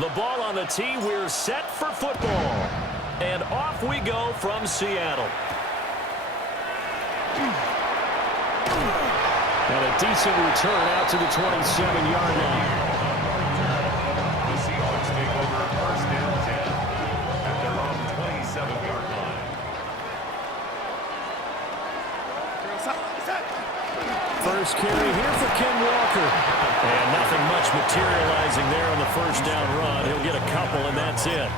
The ball on the tee. We're set for football. And off we go from Seattle. And a decent return out to the 27-yard line. The Seahawks take over first and 10 at their own 27-yard line. First carry here for Ken Walker. And nothing much materializing there on the first down run. He'll get a couple, and that's it.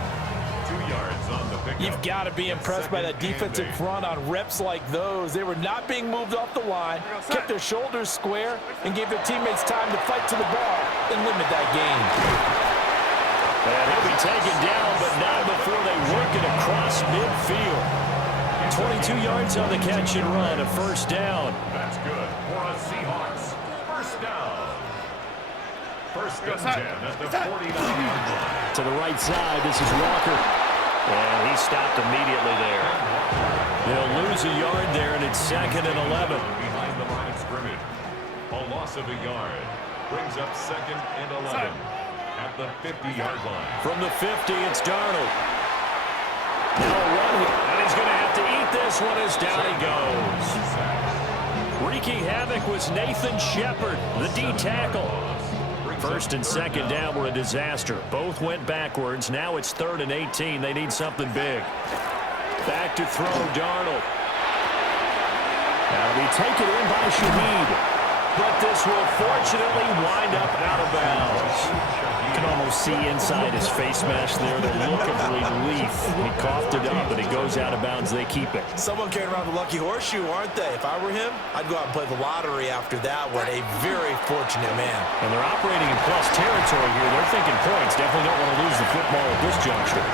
2 yards on the pickup. You've got to be impressed by that defensive front on reps like those. They were not being moved off the line, kept their shoulders square, and gave their teammates time to fight to the ball and limit that gain. And he'll be taken down, but not before they work it across midfield. 22 yards on the catch and run, a first down. That's good for a Seahawks. First down. First and 10 at the 49-yard line. To the right side, this is Walker. And he stopped immediately there. They'll lose a yard there, and it's second and 11. Behind the line of scrimmage. A loss of a yard brings up second and 11 at the 50-yard line. From the 50, it's Darnold. Now a run here, and he's going to have to eat this one as down he goes. Wreaking havoc was Nathan Shepard, the D tackle. First and second down were a disaster. Both went backwards. Now it's third and 18. They need something big. Back to throw, Darnold. That'll be taken in by Shaheed. But this will fortunately wind up out of bounds. You can almost see inside his face mask there the look of relief. He coughed it up, but it goes out of bounds. They keep it. Someone carrying around the lucky horseshoe, aren't they? If I were him, I'd go out and play the lottery after that one. A very fortunate man. And they're operating in plus territory here. They're thinking points. Definitely don't want to lose the football at this juncture.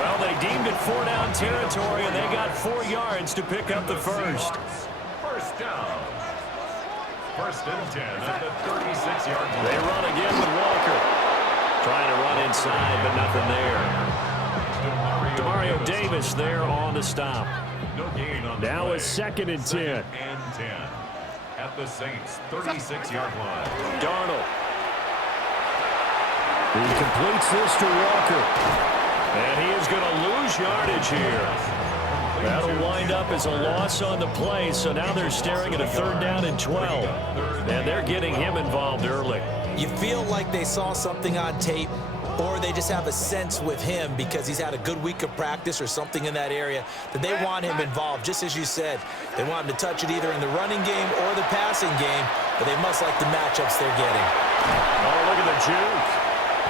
Well, they deemed it 4-down territory, and they got 4 yards to pick up the first. First down. First and 10 at the 36-yard line. They run again with Walker. Trying to run inside, but nothing there. Demario Davis there on the stop. No gain on now the it's second and 10. And 10 at the Saints' 36-yard line. Darnold. He completes this to Walker. And he is going to lose yardage here. That'll wind up as a loss on the play, so now they're staring at a third down and 12. And they're getting him involved early. You feel like they saw something on tape, or they just have a sense with him because he's had a good week of practice or something in that area that they want him involved. Just as you said, they want him to touch it either in the running game or the passing game, but they must like the matchups they're getting. Oh, look at the juke.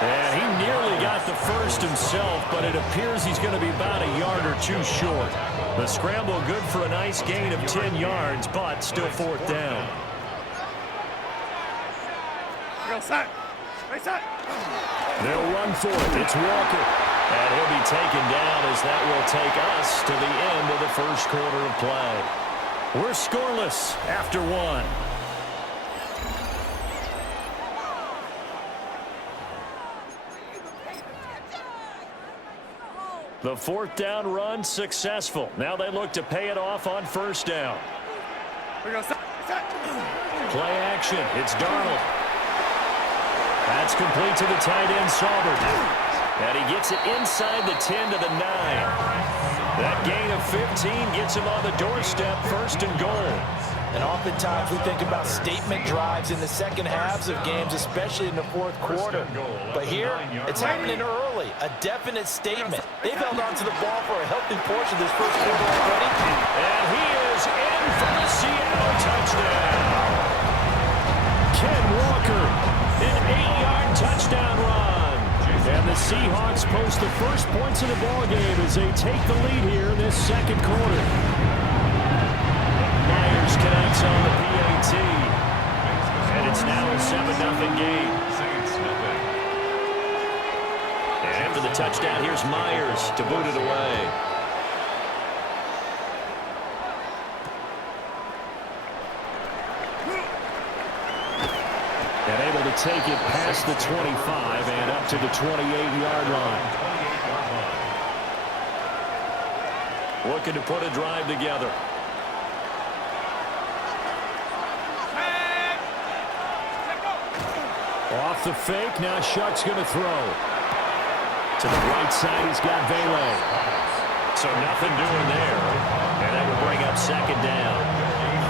And he nearly got the first himself, but it appears he's going to be about a yard or two short. The scramble good for a nice gain of 10 yards, but still fourth down. They'll run for it. It's Walker. And he'll be taken down as that will take us to the end of the first quarter of play. We're scoreless after one. The fourth down run successful. Now they look to pay it off on first down. Play action. It's Darnold. That's complete to the tight end, Saubert. And he gets it inside the 10 to the 9. That gain of 15 gets him on the doorstep, first and goal. And oftentimes we think about statement drives in the second halves of games, especially in the fourth quarter. But here, it's happening early, a definite statement. They've held on to the ball for a healthy portion of this first quarter already. And he is in for the Seattle touchdown. Ken Walker, an 8-yard touchdown run. And the Seahawks post the first points of the ballgame as they take the lead here in this second quarter. Myers connects on the PAT. And it's now a 7-0 game. And after the touchdown, here's Myers to boot it away. And able to take it past the 25 and up to the 28-yard line. Looking to put a drive together. Off the fake, now Shuck's going to throw. To the right side, he's got Vele. So nothing doing there. And that will bring up second down.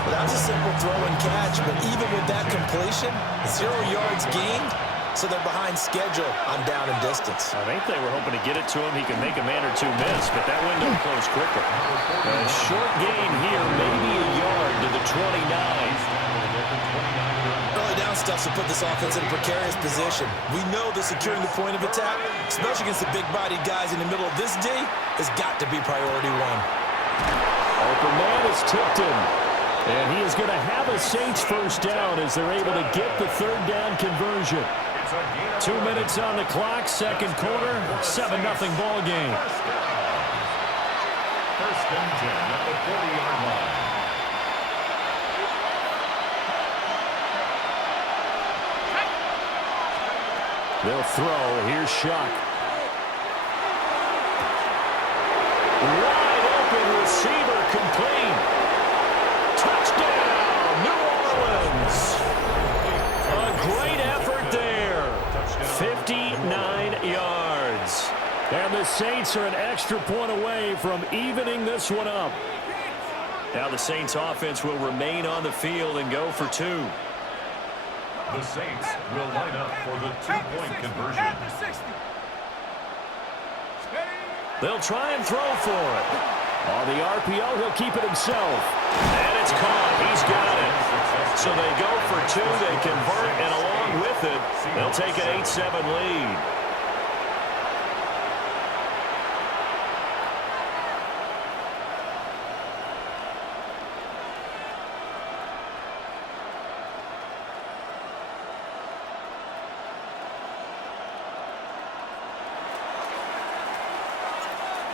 Well, that was a simple throw and catch, but even with that completion, 0 yards gained, so they're behind schedule on down and distance. I think they were hoping to get it to him. He could make a man or two miss, but that window closed quickly. A short gain here, maybe a yard to the 29. Early down stuff to put this offense in a precarious position. We know that securing the point of attack, especially against the big-bodied guys in the middle of this D, has got to be priority one. Open man has tipped him. And he is going to have a Saints first down as they're able to get the third down conversion. 2 minutes on the clock, second quarter, 7-0 ball game. First and 10 at the 40-yard line. They'll throw. Here's Shuck. Wide open receiver complete. Touchdown, New Orleans. A great effort there. 59 yards. And the Saints are an extra point away from evening this one up. Now the Saints offense will remain on the field and go for two. The Saints will line up for the two-point conversion. They'll try and throw for it. On the RPO, he'll keep it himself. And it's caught. He's got it. So they go for two. They convert, and along with it, they'll take an 8-7 lead.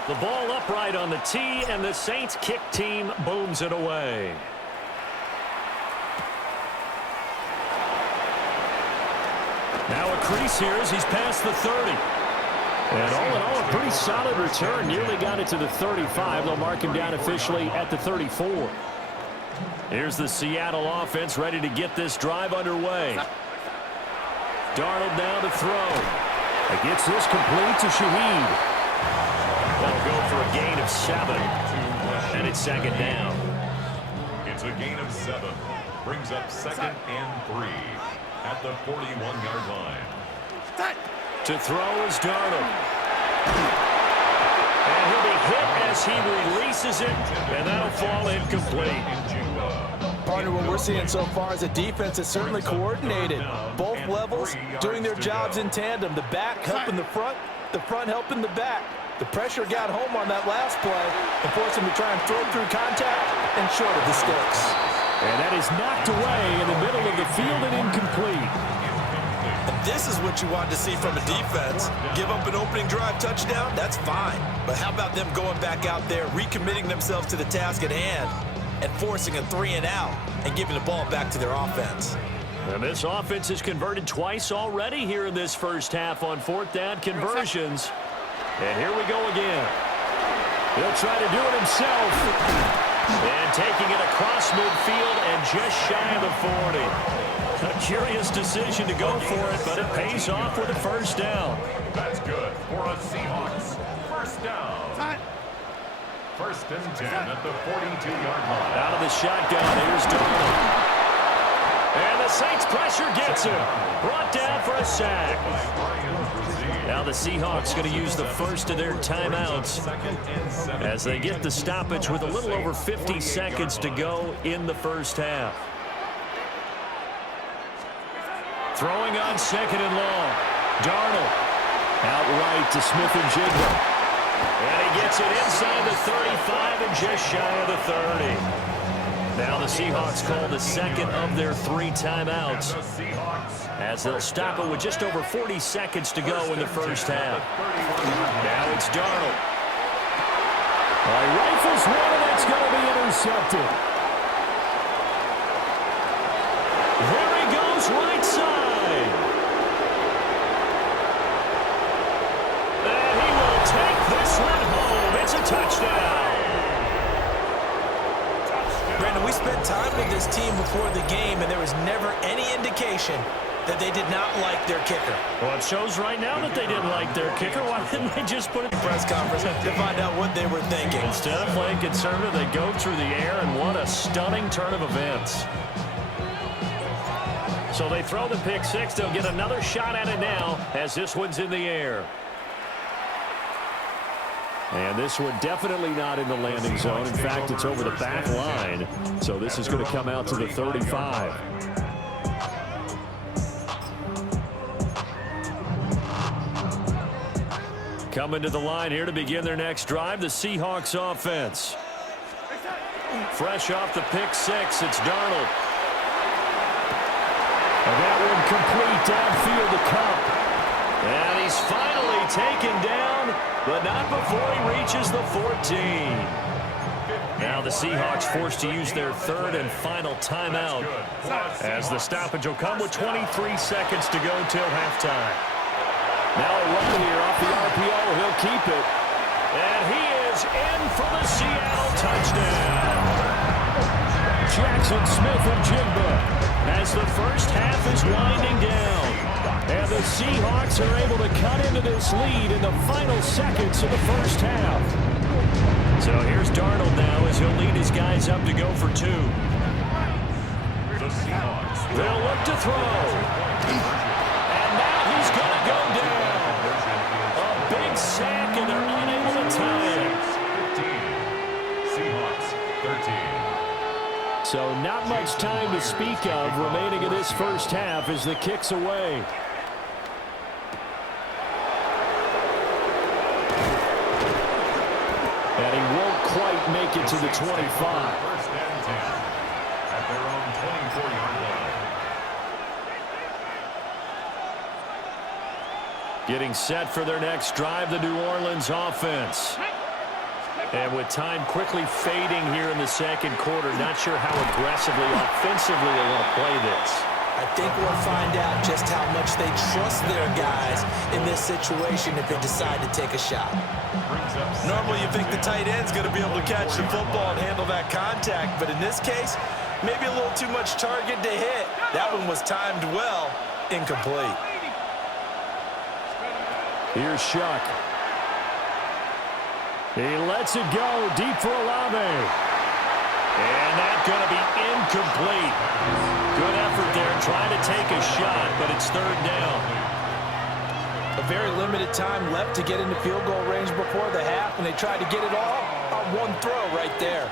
The ball upright on the tee, and the Saints kick team booms it away. Now a crease here as he's past the 30. And all in all, a pretty solid return. Nearly got it to the 35. They'll mark him down officially at the 34. Here's the Seattle offense ready to get this drive underway. Darnold now to throw. It gets this complete to Shaheed. They'll go for a gain of 7, and it's second down. It's a gain of 7. Brings up second and 3 at the 41-yard line. To throw is Darnold. And he'll be hit as he releases it, and that'll fall incomplete. Partner, what we're seeing so far is a defense that's certainly coordinated. Both levels doing their jobs in tandem. The back helping the front helping the back. The pressure got home on that last play and forced him to try and throw through contact and short of the sticks. And that is knocked away in the middle of the field and incomplete. And this is what you want to see from a defense. Give up an opening drive touchdown, that's fine. But how about them going back out there, recommitting themselves to the task at hand, and forcing a 3-and-out and giving the ball back to their offense? And this offense has converted twice already here in this first half on fourth down conversions. And here we go again. He'll try to do it himself. And taking it across midfield and just shy of the 40. A curious decision to go for it, but it pays off with a first down. That's good for a Seahawks first down. First and 10 at the 42-yard line. Out of the shotgun, here's Darnold. And the Saints pressure gets him. Brought down for a sack. Now the Seahawks going to use the first of their timeouts as they get the stoppage with a little over 50 seconds to go in the first half. Throwing on second and long. Darnold out right to Smith-Njigba. And he gets it inside the 35 and just shy of the 30. Now the Seahawks call the second of their 3 timeouts as they'll stop it with just over 40 seconds to go in the first half. Now it's Darnold. Rifles one, and that's going to be intercepted. There he goes, right side. And he will take this one home. It's a touchdown. Brandon, we spent time with this team before the game, and there was never any indication that they did not like their kicker. Well, it shows right now that they didn't like their kicker. Why didn't they just put it in Press conference to find out what they were thinking? Instead of playing conservative, they go through the air, and what a stunning turn of events. So they throw the pick six. They'll get another shot at it now as this one's in the air. And this one definitely not in the landing zone. In fact, it's over the back line. So this is going to come out to the 35. Coming to the line here to begin their next drive, the Seahawks offense. Fresh off the pick six, it's Darnold. And that one complete downfield to Cup. And he's finally taken down, but not before he reaches the 14. Now the Seahawks forced to use their third and final timeout as the stoppage will come with 23 seconds to go till halftime. Now a run here off the RPO. He'll keep it. And he is in for the Seattle touchdown. Jackson Smith-Njigba as the first half is winding down. And the Seahawks are able to cut into this lead in the final seconds of the first half. So here's Darnold now as he'll lead his guys up to go for two. They'll look to throw. And now he's going to go down. A big sack, and they're unable to tie it. 15. Seahawks, 13. So not much time to speak of remaining in this first half as the kick's away. And he won't quite make it to the 25. First and 10 at their own 24-yard line. Getting set for their next drive, the New Orleans offense. And with time quickly fading here in the second quarter, not sure how aggressively, offensively they want to play this. I think we'll find out just how much they trust their guys in this situation if they decide to take a shot. Normally you think the tight end's going to be able to catch the football and handle that contact, but in this case, maybe a little too much target to hit. That one was timed well, incomplete. Here's Shuck. He lets it go deep for Olave. And that's going to be incomplete. Good effort there trying to take a shot, but it's third down. A very limited time left to get into field goal range before the half, and they tried to get it all on one throw right there.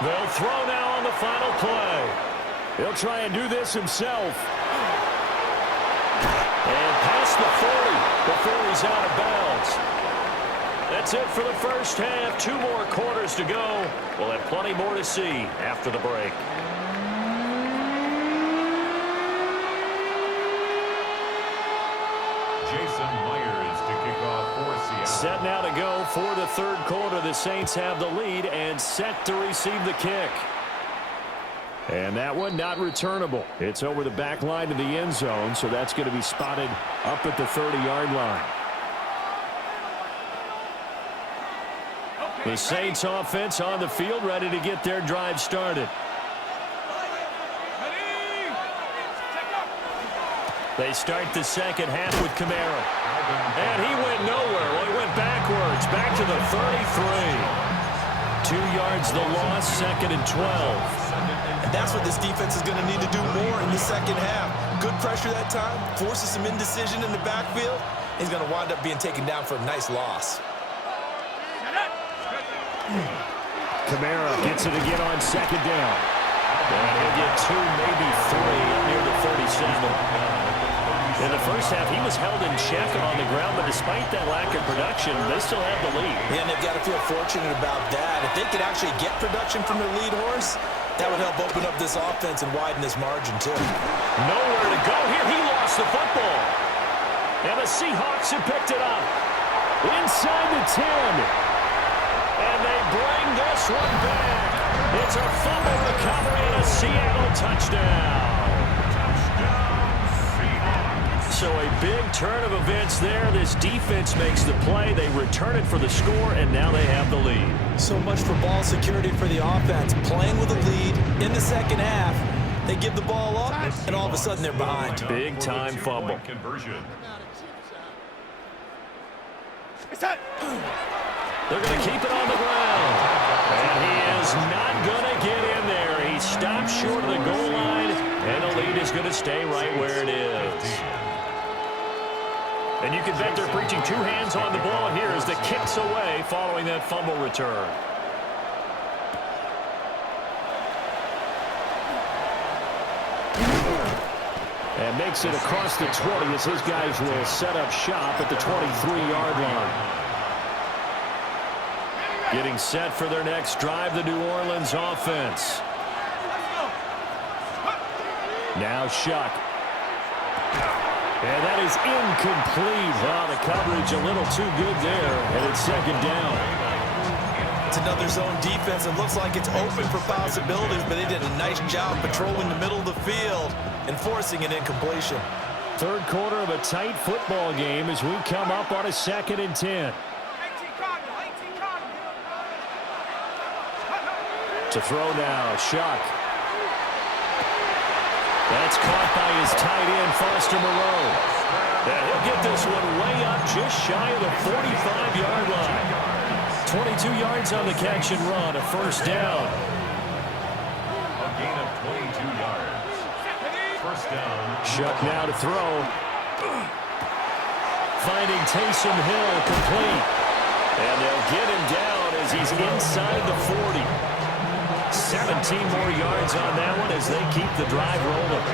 They'll throw now on the final play. He'll try and do this himself. And past the 40 before he's out of bounds. That's it for the first half. 2 more quarters to go. We'll have plenty more to see after the break. Jason Myers to kick off for Seattle. Set now to go for the third quarter. The Saints have the lead and set to receive the kick. And that one not returnable. It's over the back line to the end zone, so that's going to be spotted up at the 30-yard line. The Saints offense on the field, ready to get their drive started. They start the second half with Kamara. And he went nowhere. Well, he went backwards, back to the 33. 2 yards the loss, second and 12. And that's what this defense is going to need to do more in the second half. Good pressure that time, forces some indecision in the backfield. He's going to wind up being taken down for a nice loss. Kamara gets it again on second down. And he'll get 2, maybe 3 near the 37. In the first half, he was held in check on the ground, but despite that lack of production, they still have the lead. Yeah, and they've got to feel fortunate about that. If they could actually get production from their lead horse, that would help open up this offense and widen this margin, too. Nowhere to go here. He lost the football. And the Seahawks have picked it up. Inside the 10. And they bring this one back. It's a fumble recovery and a Seattle touchdown. So a big turn of events there. This defense makes the play. They return it for the score, and now they have the lead. So much for ball security for the offense. Playing with a lead in the second half. They give the ball up, and all of a sudden they're behind. Big time fumble. Conversion. They're going to keep it on the ground. And he is not going to get in there. He stopped short of the goal line, and the lead is going to stay right where it is. And you can bet they're preaching two hands on the ball here as the kick's away following that fumble return. And makes it across the 20 as his guys will set up shop at the 23-yard line. Getting set for their next drive, the New Orleans offense. Now Shuck. And that is incomplete. Wow, the coverage a little too good there, and it's second down. It's another zone defense. It looks like it's open for possibilities, but they did a nice job patrolling the middle of the field and forcing an incompletion. Third quarter of a tight football game as we come up on a 2nd and 10. To throw now, Shuck. That's caught by his tight end, Foster Moreau. And he'll get this one way up just shy of the 45-yard line. 22 yards on the catch and run, a first down. A gain of 22 yards. First down. Shuck now to throw. Finding Taysom Hill complete. And they'll get him down as he's inside the 40. 17 more yards on that one as they keep the drive rolling.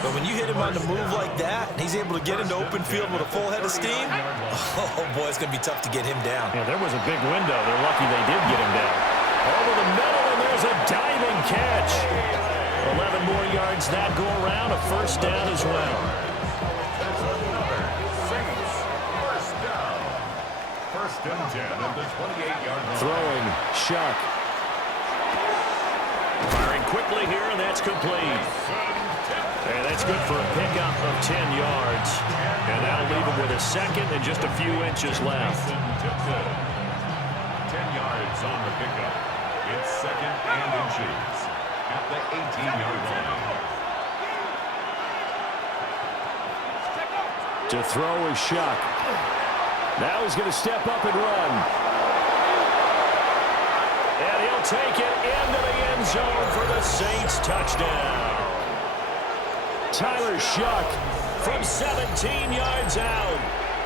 But when you hit him on the move like that, and he's able to get into open field with a full head of steam, oh boy, it's going to be tough to get him down. Yeah, there was a big window. They're lucky they did get him down. Over the middle, and there's a diving catch. 11 more yards that go around, a first down as well. First and 10 at the 28-yard line. Throwing, Shuck. Firing quickly here, and that's complete. And that's good for a pickup of 10 yards. And that'll leave him with a second and just a few inches left. 10 yards on the pickup. It's second and inches at the 18-yard line. To throw is Shuck. Now he's going to step up and run. And he'll take it into the end zone for the Saints touchdown. Tyler Shuck from 17 yards out.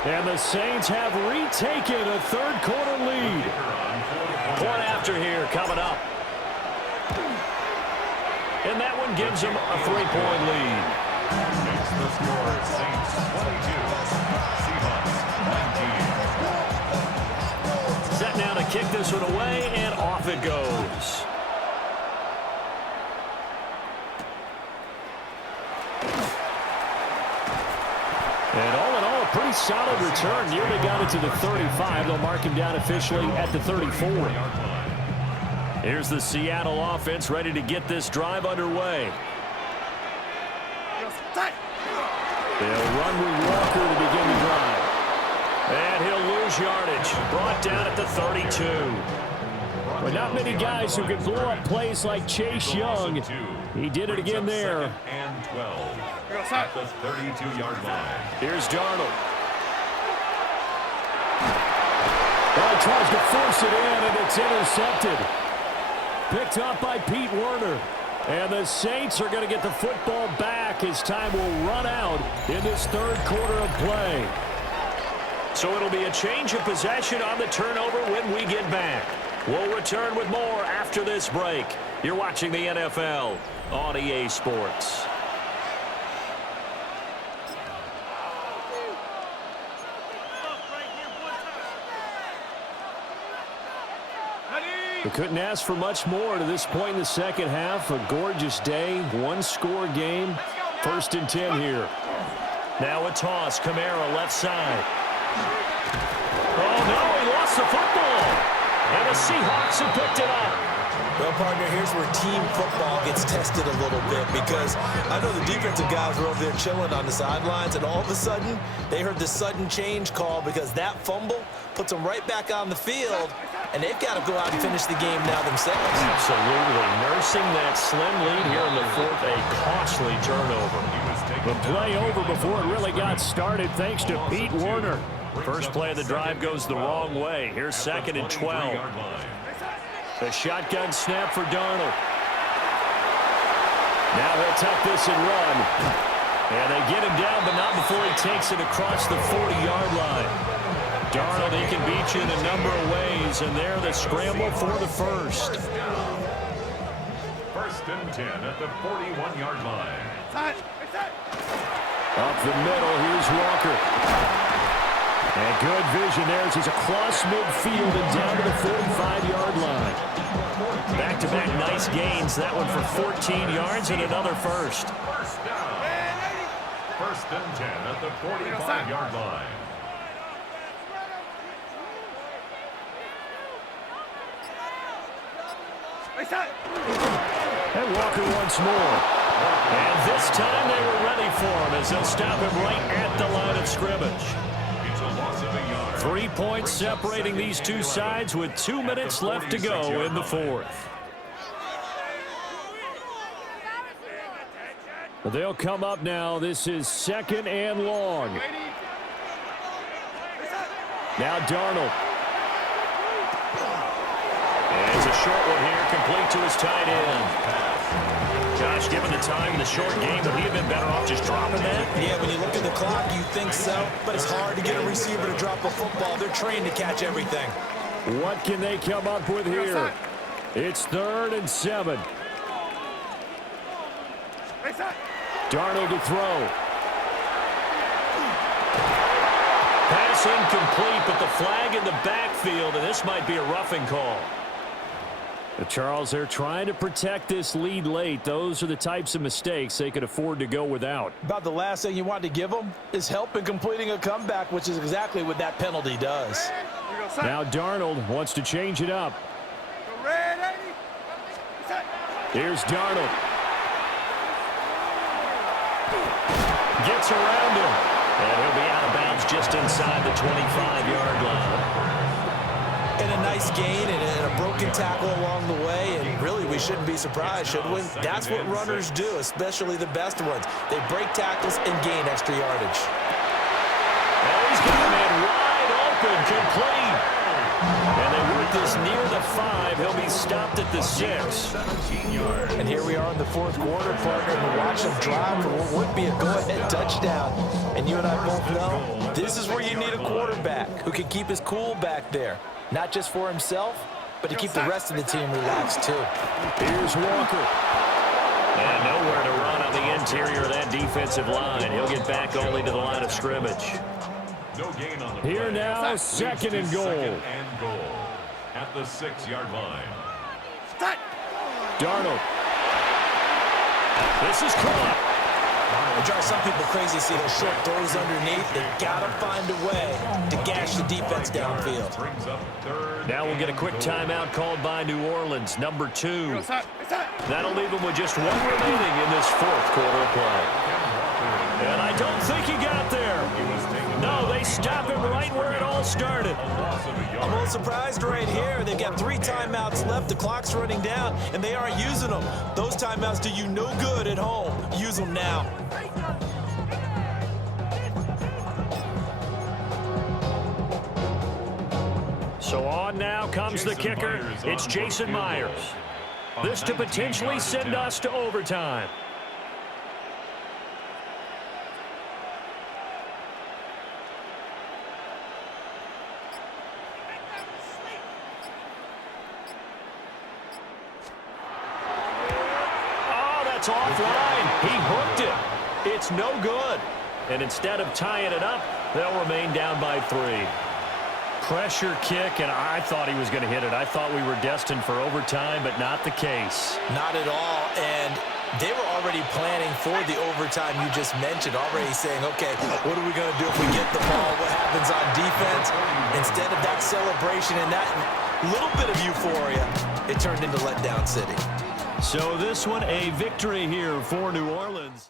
And the Saints have retaken a third quarter lead. Point after here coming up. And that one gives them a 3-point lead. Makes the score Saints 22, Seahawks 19. Set now to kick this one away, and off it goes. And all in all, a pretty solid return. Nearly got it to the 35. They'll mark him down officially at the 34. Here's the Seattle offense ready to get this drive underway. They'll run with Walker to begin the drive. And he'll lose yardage. Brought down at the 32. But not many guys who can blow up plays like Chase Young. He did it again there. And 12 at the 32-yard line. Here's Darnold. Well, he tries to force it in, and it's intercepted. Picked up by Pete Werner. And the Saints are going to get the football back as time will run out in this third quarter of play. So it'll be a change of possession on the turnover when we get back. We'll return with more after this break. You're watching the NFL on EA Sports. We couldn't ask for much more to this point in the second half. A gorgeous day, one-score game. First and 10 here. Now a toss. Kamara left side. Oh, no, he lost the football. And the Seahawks have picked it up. Well, partner, here's where team football gets tested a little bit, because I know the defensive guys were over there chilling on the sidelines, and all of a sudden, they heard the sudden change call because that fumble puts them right back on the field, and they've got to go out and finish the game now themselves. Absolutely. Nursing that slim lead here in the fourth, a costly turnover. The play over before it really got started thanks to Pete Werner. First play of the drive goes the wrong way. Here's 2nd and 12. The shotgun snap for Darnold. Now he'll tuck this and run. And they get him down, but not before he takes it across the 40-yard line. Darnold, he can beat you in a number of ways, and there the scramble for the first. 1st and 10 at the 41-yard line. Up the middle, here's Walker. And good vision there as he's across midfield and down to the 45-yard line. Back-to-back nice gains. That one for 14 yards and another first. First down. 1st and 10 at the 45-yard line. And Walker once more. And this time they were ready for him as they'll stop him right at the line of scrimmage. It's a loss of a yard. 3 points separating these two sides with 2 minutes left to go in the fourth. They'll come up now. This is 2nd and long. Now Darnold. And it's a short one here, complete to his tight end. Josh, given the time in the short game, would he have been better off just dropping that? Yeah, when you look at the clock, you think so, but it's hard to get a receiver to drop a football. They're trained to catch everything. What can they come up with here? It's 3rd and 7. Darnold to throw. Pass incomplete, but the flag in the backfield, and this might be a roughing call. Charles, they're trying to protect this lead late. Those are the types of mistakes they could afford to go without. About the last thing you want to give them is help in completing a comeback, which is exactly what that penalty does. Now Darnold wants to change it up. Here's Darnold. Gets around him. And he'll be out of bounds just inside the 25-yard line. And a nice gain and a broken tackle along the way, and really we shouldn't be surprised, should we? That's what runners do, especially the best ones. They break tackles and gain extra yardage. And he's got a man wide open, complete. And they work this near the 5. He'll be stopped at the 6. And here we are in the fourth quarter, partner, and watch them drive for what would be a go-ahead touchdown. And you and I both know this is where you need a quarterback who can keep his cool back there. Not just for himself, but to keep the rest of the team relaxed, too. Here's Walker. And nowhere to run on the interior of that defensive line. He'll get back only to the line of scrimmage. No gain on the Here play. now, 2nd and goal. 2nd and goal at the 6-yard line. Darnold. This is caught. It drives some people crazy to see those short throws underneath. They've got to find a way to gash the defense downfield. Brings up 3rd. Now we'll get a quick timeout called by New Orleans, number 2. That'll leave them with just 1 remaining in this fourth quarter of play. And I don't think he got there. No, they stop him right where it all started. I'm a little surprised right here. They've got 3 timeouts left. The clock's running down, and they aren't using them. Those timeouts do you no good at home. Use them now. So on now comes the kicker. It's Jason Myers. This to potentially send us to overtime. Offline. He hooked it. It's no good. And instead of tying it up, they'll remain down by 3. Pressure kick, and I thought he was going to hit it. I thought we were destined for overtime, but not the case. Not at all. And they were already planning for the overtime you just mentioned, already saying, okay, what are we going to do if we get the ball? What happens on defense? Instead of that celebration and that little bit of euphoria, it turned into letdown city. So this one, a victory here for New Orleans.